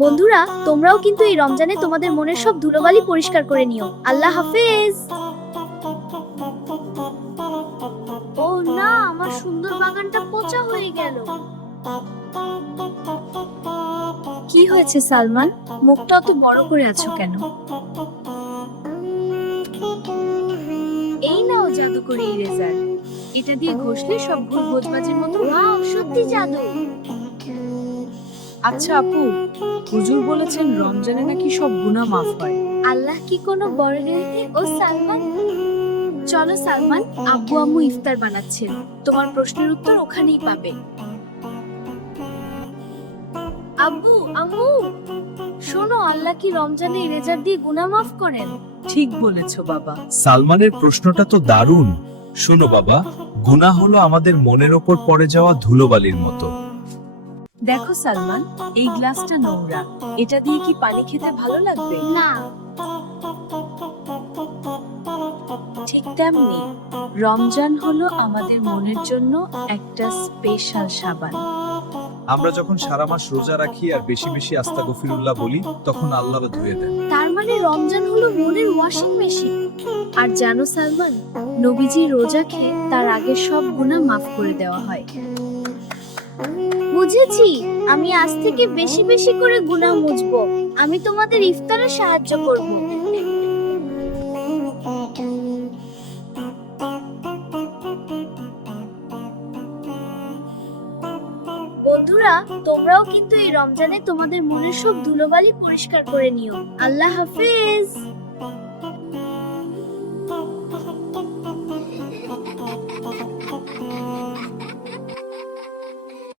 বন্ধুরা, তোমরাও কিন্তু এই রমজানে তোমাদের মনের সব ধুলোবালি পরিষ্কার করে নিও। আল্লাহ হাফেজ। ও না, আমার সুন্দর বাগানটা পচা হয়ে গেল। কি হয়েছে সালমান? মুখটা অত বড় করে আছো কেন? এই নাও জাদুকরি ইরেজার। এটা দিয়ে ঘষলে সব ভুল বোঝবাজের মতো। ওয়াও, সত্যি জাদু। আচ্ছা আপু, হুজুর বলেছেন রমজানে নাকি সব গুনাহ মাফ হয়। আল্লাহ কি কোনো বড় রেখে ও সালমান? চলো সালমান, আব্বু আম্মু ইফতার বানাচ্ছেন। তোমার প্রশ্নের উত্তর ওখানেই পাবে। আব্বু আম্মু, শোনো, আল্লাহ কি রমজানে ইরেজার দিয়ে গুনাহ মাফ করেন? ঠিক বলেছো বাবা। সালমানের প্রশ্নটা তো দারুণ। শোনো বাবা, গুনাহ হলো আমাদের মনের ওপর পড়ে যাওয়া ধুলোবালির মতো। দেখো সালমান, এই গ্লাসটা নোংরা। এটা দিয়ে কি পানি খেতে ভালো লাগবে? না। ঠিক তেমনি রমজান হলো আমাদের মনের জন্য একটা স্পেশাল সাবান। আমরা যখন সারা মাস রোজা রাখি আর বেশি বেশি আস্তাগফিরুল্লাহ বলি, তখন আল্লাহ ধুয়ে দেন। তার মানে রমজান হলো মনের ওয়াশিং মেশিন। আর জানো সালমান, নবীজি রোজা খেয়ে তার আগে সব গুনাহ মাফ করে দেওয়া হয়। বুঝেছি, আমি আজ থেকে বেশি বেশি করে গুনাহ মুছবো। আমি তোমাদের ইফতারে সাহায্য করব। বন্ধুরা, তোমরাও কিন্তু এই রমজানে তোমাদের মনের সব ধুলোবালি পরিষ্কার করে নিও। আল্লাহ হাফেজ।